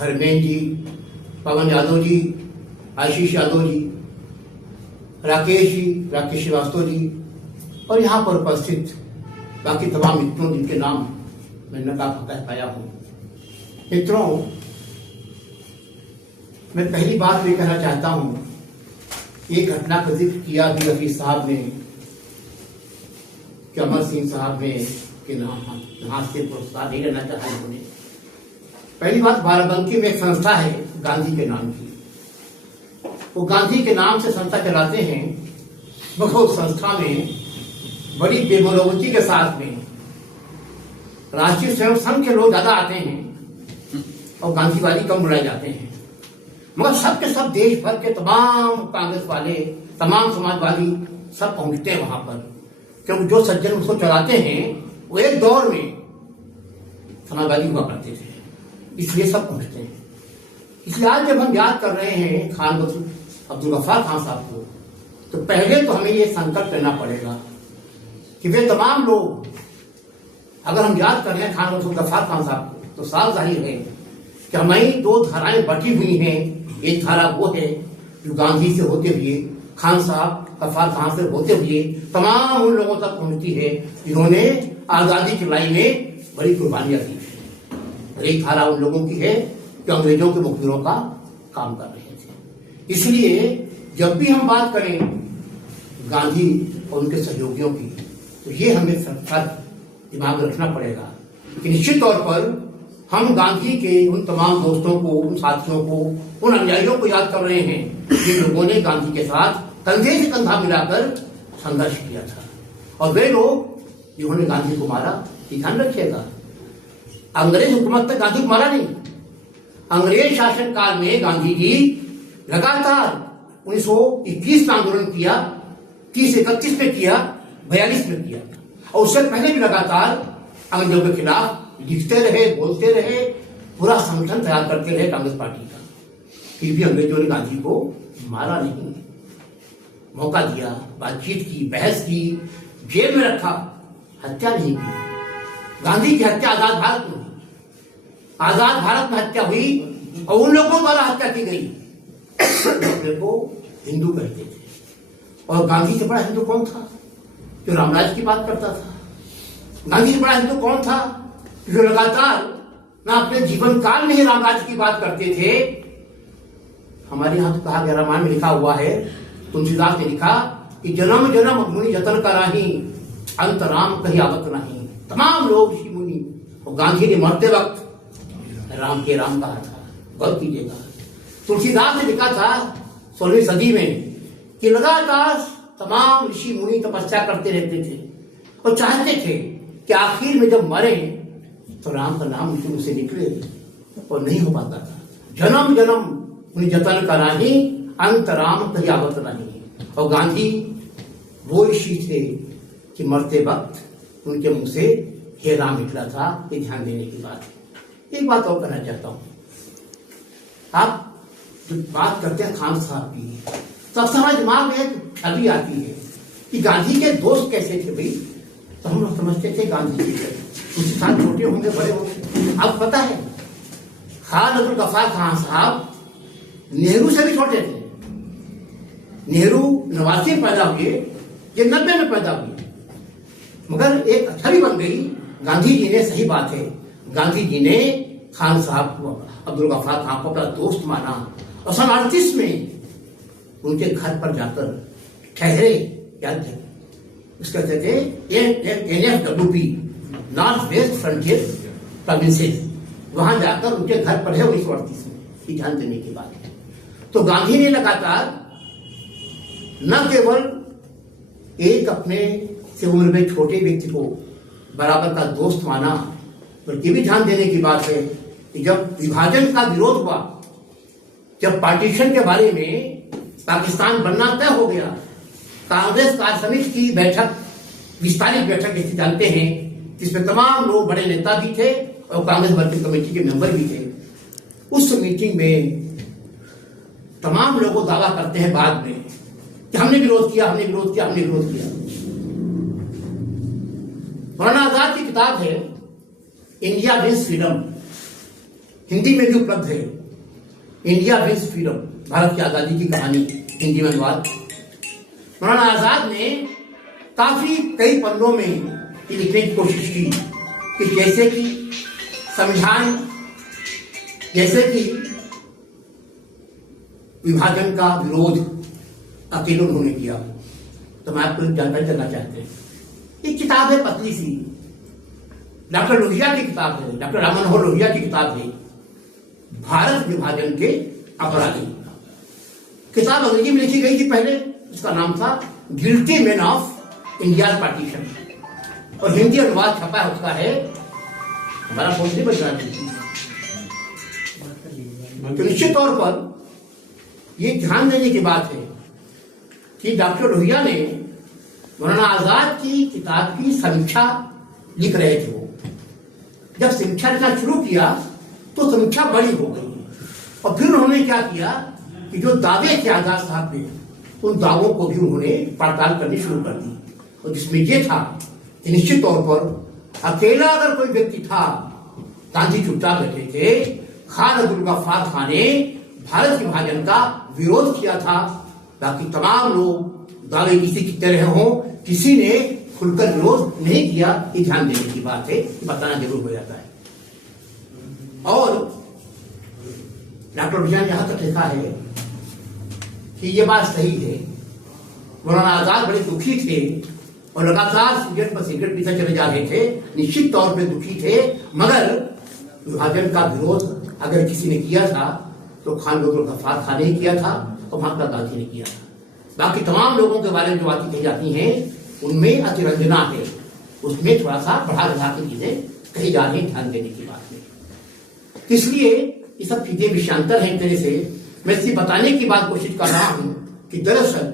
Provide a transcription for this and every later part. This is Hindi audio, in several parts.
धर्मेंद्र जी, पवन यादव जी, आशीष यादव जी, राकेश श्रीवास्तव जी और यहाँ पर उपस्थित बाकी तमाम मित्रों जिनके नाम मैंने कह पाया हूँ। मित्रों, मैं पहली बात ये कहना चाहता हूँ, एक घटना का जिक्र किया भी रफीक साहब ने कि अमर सिंह साहब ने के नाम से पुरस्कार नहीं लेना चाहा उन्होंने। पहली बात, बाराबंकी में एक संस्था है गांधी के नाम की, वो गांधी के नाम से संस्था चलाते हैं। बहुत संस्था में बड़ी बेमनोवती के साथ में राष्ट्रीय स्वयं संघ के लोग ज्यादा आते हैं और गांधीवादी कम बुलाए जाते हैं, मगर सब के सब देश भर के तमाम कांग्रेस वाले, तमाम समाजवादी सब पहुंचते हैं वहां पर, क्योंकि जो सज्जन उसको चलाते हैं वो एक दौर में समाजवादी हुआ करते थे, इसलिए सब पहुंचते हैं। इसलिए आज जब हम याद कर रहे हैं खान अब्दुल गफ्फार खान साहब को, तो पहले तो हमें ये संकल्प करना पड़ेगा कि वे तमाम लोग, अगर हम याद कर रहे हैं खान अब्दुल गफ्फार खान साहब को, तो साफ जाहिर है कि हमें दो धाराएं बटी हुई हैं। एक धारा वो है जो गांधी से होते हुए, खान साहब गफ्फार खान से होते हुए तमाम उन लोगों तक पहुंचती है जिन्होंने आजादी की लड़ाई में बड़ी कुर्बानियां दी है। और एक धारा उन लोगों की है जो अंग्रेजों के मुखबिरों का काम कर रहे थे। इसलिए जब भी हम बात करें गांधी और उनके सहयोगियों की, तो ये हमें सब दिमाग में रखना पड़ेगा कि निश्चित तौर पर हम गांधी के उन तमाम दोस्तों को, उन साथियों को, उन अनुयायियों को याद कर रहे हैं जिन लोगों ने गांधी के साथ कंधे से कंधा मिलाकर संघर्ष किया था। और वे लोग जिन्होंने गांधी को मारा, ध्यान रखिएगा, अंग्रेज हुकूमत तक गांधी को मारा नहीं। अंग्रेज शासन काल में गांधी जी लगातार 1921 में आंदोलन किया, 30-31 में किया, 42 में किया, और उससे पहले भी लगातार अंग्रेजों के खिलाफ लिखते रहे, बोलते रहे, पूरा संगठन तैयार करते रहे कांग्रेस पार्टी का। फिर भी अंग्रेजों ने गांधी को मारा नहीं, मौका दिया, बातचीत की, बहस की, जेल में रखा, हत्या नहीं की। गांधी की हत्या आजाद भारत में हुई, आजाद भारत में हत्या हुई और उन लोगों द्वारा हत्या की गई अपने को हिंदू कहते थे। और गांधी से बड़ा हिंदू कौन था जो रामराज की बात करता था? गांधी से बड़ा हिंदू कौन था जो लगातार ना अपने जीवन काल में ही रामराज की बात करते थे? हमारे यहां तो कहा गया, रामायण में लिखा हुआ है, तुलसीदास ने लिखा कि जन्म जन्म मुनि जतन कराही, अंत राम कहीं आवत नहीं। तमाम लोग ऋषि मुनि, और गांधी ने मरते वक्त राम के राम कहा था, गौर कीजिएगा। तुलसीदास ने लिखा था 16वीं सदी में कि लगातार तमाम ऋषि मुनि तपस्या करते रहते थे और चाहते थे कि आखिर में जब मरे तो राम का नाम उनके मुंह से निकले, और नहीं हो पाता था। जन्म जन्म मुनि जतन कराही, अंत राम कहीं आवत नहीं। और गांधी वो ऋषि थे कि मरते वक्त उनके मुंह से हे राम निकला था। ये ध्यान देने की बात है। एक बात और कहना चाहता हूं, आप जो बात करते हैं खान साहब की, तब हमारे दिमाग में एक छवि आती है कि गांधी के दोस्त कैसे थे भाई। तो हम लोग समझते थे गांधी जी उसके साथ छोटे होंगे, बड़े होंगे। अब पता है खान अब्दुल गफ्फार खान साहब नेहरू से भी छोटे थे। नेहरू 89 में पैदा हुए, ये 90 में पैदा हुए, मगर एक छवि बन गई। गांधी जी ने, सही बात है, गांधी जी ने खान साहब को, अब्दुल गफ्फार खान को अपना दोस्त माना और सन 38 में उनके घर पर जाकर ठहरे। याद है उसका कहते थे NFWP, north west frontier provinces, वहां जाकर उनके घर पर है 1938 में। ध्यान देने की बात है। तो गांधी ने लगातार न केवल एक अपने से उम्र में छोटे व्यक्ति को बराबर का दोस्त माना, बल्कि भी ध्यान देने की बात है कि जब विभाजन का विरोध हुआ, जब पार्टीशन के बारे में पाकिस्तान बनना तय हो गया, कांग्रेस कार्य समिति की बैठक, विस्तारित बैठक जैसे जानते हैं, जिसमें तमाम लोग, बड़े नेता भी थे और कांग्रेस वर्किंग कमेटी के मेंबर भी थे। उस मीटिंग में तमाम लोग दावा करते हैं बाद में कि हमने विरोध किया, हमने विरोध किया, हमने विरोध किया। मौलाना आजाद की किताब है इंडिया विंस फ्रीडम, हिंदी में भी उपलब्ध है, इंडिया विंस फ्रीडम, भारत की आजादी की कहानी, हिंदी में अनुवाद। मौलाना आजाद ने काफी कई पन्नों में ये लिखने की कोशिश की कि जैसे कि संविधान, जैसे कि विभाजन का विरोध अकेले उन्होंने किया। तो मैं आपको एक जानकारी देना चाहते हैं, एक किताब है पतली सी, डॉक्टर लोहिया की किताब है, डॉक्टर राम मनोहर लोहिया की किताब है, भारत विभाजन के अपराधी। किताब अंग्रेजी में लिखी गई थी पहले, उसका नाम था guilty man of India partition, और हिंदी अनुवाद छपा है उसका है, हमारा फोन से बच रहा है। तो निश्चित तौर पर ये ध्यान देने की बात है कि डॉक्टर लोहिया ने मौलाना आजाद की किताब की समीक्षा लिख रहे थे। वो जब समीक्षा लिखना शुरू किया तो समीक्षा बड़ी हो गई, और फिर उन्होंने क्या किया कि जो दावे थे आजाद साहब ने, उन दावों को भी उन्होंने पड़ताल करनी शुरू कर दी, और जिसमें ये था कि निश्चित तौर पर अकेला अगर कोई व्यक्ति था, गांधी चुपचाप बैठे थे, खान अब्दुल गफ्फार खान ने भारत विभाजन का विरोध किया था, बाकी तमाम लोग दावे किसी की तरह हो, किसी ने खुलकर विरोध नहीं किया। ये ध्यान देने की बात है, बताना जरूर हो जाता है। और डॉक्टर लोहिया ने यहां तक लिखा है कि ये बात सही है, मौलाना आजाद बड़े दुखी थे और लगातार सिगरेट पर सिगरेट पीते चले जा रहे थे, निश्चित तौर पे दुखी थे, मगर विभाजन का विरोध अगर किसी ने किया था तो खान अब्दुल गफ्फार खान ने किया था और महात्मा गांधी ने किया था। बाकी तमाम लोगों के बारे में जो बातें कही जाती हैं उनमें अतिरंजना है, उसमें थोड़ा सा बढ़ा बढ़ा के चीजें कही जा रही, ध्यान देने की बात है। इसलिए ये सब चीजें विषयांतर है। एक तरह से मैं इसे बताने की बात कोशिश कर रहा हूं कि दरअसल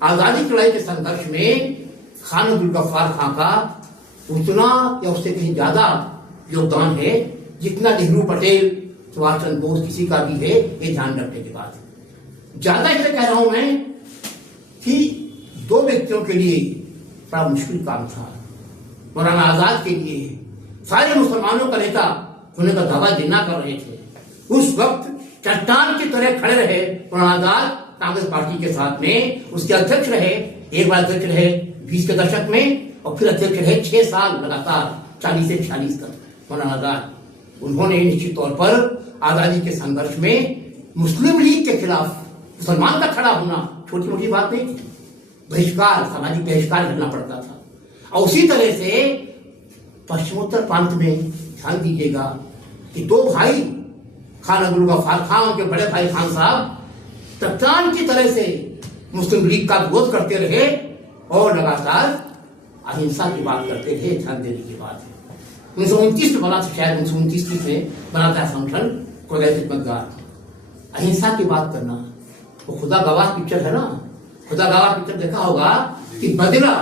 आजादी की लड़ाई के संघर्ष में खान अब्दुल गफ्फार खान का उतना या उससे कहीं ज्यादा योगदान है जितना नेहरू, पटेल, सुभाष चंद्र बोस किसी का भी है, ये ध्यान रखने की बात है। ज्यादा इसलिए कह रहा हूं मैं कि दो व्यक्तियों के लिए बड़ा मुश्किल काम था। मौलाना आजाद के लिए सारे मुसलमानों का नेता होने का दावा जिन्ना कर रहे थे, उस वक्त चट्टान की तरह खड़े रहे मौलाना आजाद कांग्रेस पार्टी के साथ में, उसके अध्यक्ष रहे, एक बार अध्यक्ष रहे 20 के दशक में, और फिर अध्यक्ष रहे 6 साल लगातार 40 से 46 तक मौलाना आजाद। उन्होंने निश्चित तौर पर आजादी के संघर्ष में मुस्लिम लीग के खिलाफ मुसलमान का खड़ा होना छोटी मोटी बात नहीं थी, बहिष्कार, सामाजिक बहिष्कार करना पड़ता था। और उसी तरह से पश्चिमोत्तर प्रांत में ध्यान दीजिएगा कि दो भाई खान अब्दुल गफ्फार खान के बड़े भाई खान साहब चट्टान की तरह से मुस्लिम लीग का विरोध करते रहे और लगातार अहिंसा की बात करते रहे, ध्यान देने की बात है। 1929 में बना था, शायद 1929 में बना था संगठन खुदाई खिदमतगार। अहिंसा की बात करना, वो खुदा गवाह पिक्चर है ना, खुदा गवाह पिक्चर देखा होगा कि बदला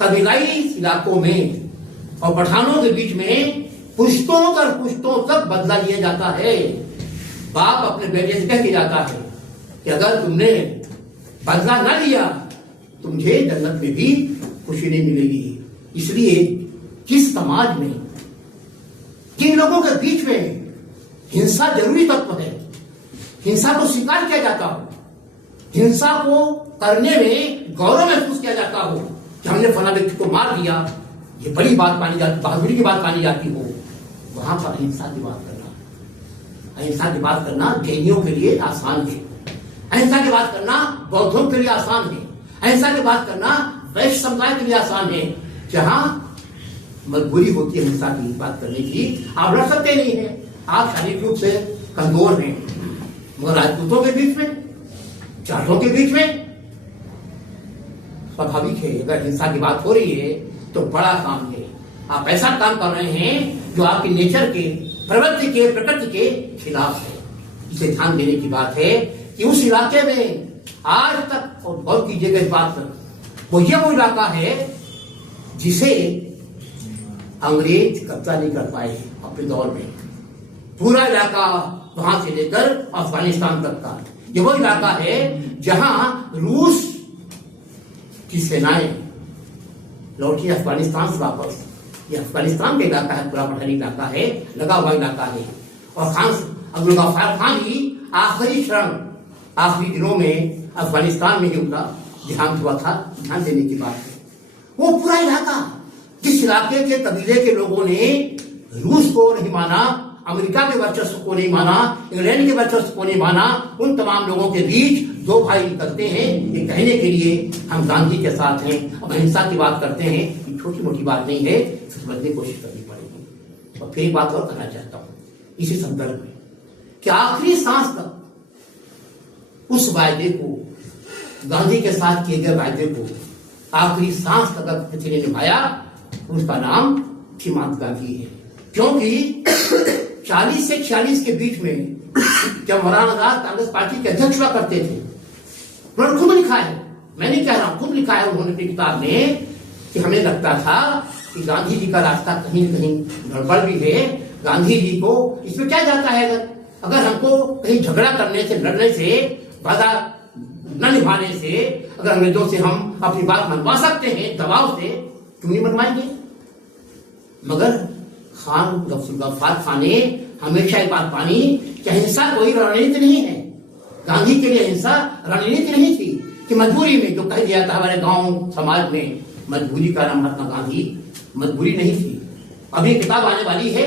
कबीलाई इलाकों में और पठानों के बीच में पुश्तों कर पुश्तों तक बदला लिया जाता है। बाप अपने बेटे से कह के जाता है कि अगर तुमने बदला न लिया तुझे जन्नत में भी खुशी नहीं मिलेगी। इसलिए जिस समाज में, जिन लोगों के बीच में हिंसा जरूरी तत्व है, हिंसा को स्वीकार किया जाता हो, हिंसा को करने में गौरव महसूस किया जाता हो कि हमने फला व्यक्ति को मार दिया, ये बड़ी बात मानी जाती, बहादुरी की बात मानी जाती हो, वहां पर अहिंसा की बात करना, अहिंसा की बात करना जैनियों के लिए आसान है, अहिंसा की बात करना बौद्धों के लिए आसान है, अहिंसा की बात करना वैश्य समुदाय के लिए आसान है। जहां मजबूरी होती है हिंसा की बात करने की, आप लड़ सकते नहीं है, आप शारीरिक रूप से कमजोर हैं, मगर राजपूतों के बीच में, जाटों के बीच में स्वाभाविक है अगर हिंसा की बात हो रही है तो बड़ा काम है। आप ऐसा काम कर रहे हैं जो आपके नेचर के, प्रवृत्ति के, प्रकृति के खिलाफ है। इसे ध्यान देने की बात है कि उस इलाके में आज तक, और गौर कीजिएगा इस बात पर, वो इलाका है जिसे अंग्रेज कब्जा नहीं कर पाए अपने दौर में। पूरा इलाका वहां से लेकर अफगानिस्तान तक का ये वो इलाका है जहां रूस की सेनाएं लौटी अफगानिस्तान से वापस। ये अफगानिस्तान का इलाका है, पूरा पठानी इलाका है, लगा हुआ इलाका है। और खान अब्दुल गफ्फार खान ही आखिरी क्षण, आखिरी दिनों में अफगानिस्तान में ही उनका देहांत हुआ था। ध्यान देने की बात है, वो पूरा इलाका, जिस इलाके के कबीले के लोगों ने रूस को नहीं माना, अमेरिका के वर्चस्व को नहीं माना, इंग्लैंड के वर्चस्व को नहीं माना, उन तमाम लोगों के बीच दो भाई निकलते हैं ये कहने के लिए हम गांधी के साथ हैं। अब अहिंसा की बात करते हैं, ये छोटी मोटी बात नहीं है, समझने की कोशिश करनी पड़ेगी। और फिर एक बात और कहना चाहता हूं इसी संदर्भ में कि आखिरी सांस तक उस वायदे को, गांधी के साथ किए गए वायदे को आखिरी सांस तक अगर किसी ने निभाया, उसका नाम थी महात्मा गांधी है। क्योंकि 40 से 46 के बीच में जब मौलाना आजाद कांग्रेस पार्टी के अध्यक्ष हुआ करते थे, उन्होंने खुद लिखा है, मैं नहीं कह रहा हूं, खुद लिखा है उन्होंने अपनी किताब में कि हमें लगता था कि गांधी जी का रास्ता कहीं न कहीं गड़बड़ भी है। गांधी जी को इसमें क्या जाता है, अगर हमको कहीं झगड़ा करने से, लड़ने से, वादा न निभाने से, अगर अंग्रेजों से हम अपनी बात मनवा सकते हैं दबाव से, क्यों नहीं मनवाएंगे। मगर खान गफ्फार खान ने हमेशा एक बात मानी कि अहिंसा कोई रणनीति नहीं है। गांधी के लिए अहिंसा रणनीति नहीं थी कि मजबूरी में, जो कह दिया था हमारे गांव समाज में, मजबूरी का नाम महात्मा गांधी मजबूरी नहीं थी। अभी किताब आने वाली है,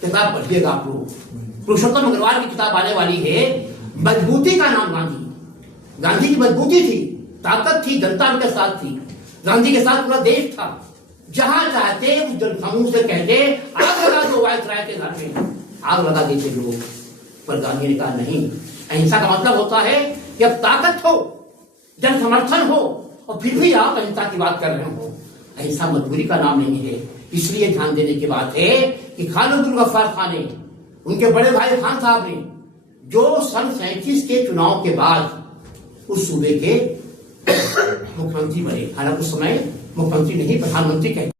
किताब पढ़िएगा आप लोग, पुरुषोत्तम अग्रवाल की किताब आने वाली है, मजबूती का नाम गांधी। गांधी की मजबूती थी, ताकत थी, जनता उनके साथ थी, गांधी के साथ पूरा देश था। जहां चाहते उस जनसमूह से कहते आग लगा दो, वायसराय के घर में आग लगा देते लोग, पर गांधी ने कहा नहीं। अहिंसा का मतलब होता है कि अब ताकत हो, जन समर्थन हो, और फिर भी आप अहिंसा की बात कर रहे हो। अहिंसा मजबूरी का नाम नहीं है। इसलिए ध्यान देने की बात है कि खान अब्दुल गफ्फार खान ने, उनके बड़े भाई खान साहब ने, जो सन 37 के चुनाव के बाद उस सूबे के मुख्यमंत्री बने, हालांकि उस समय मुख्यमंत्री नहीं, प्रधानमंत्री कहे।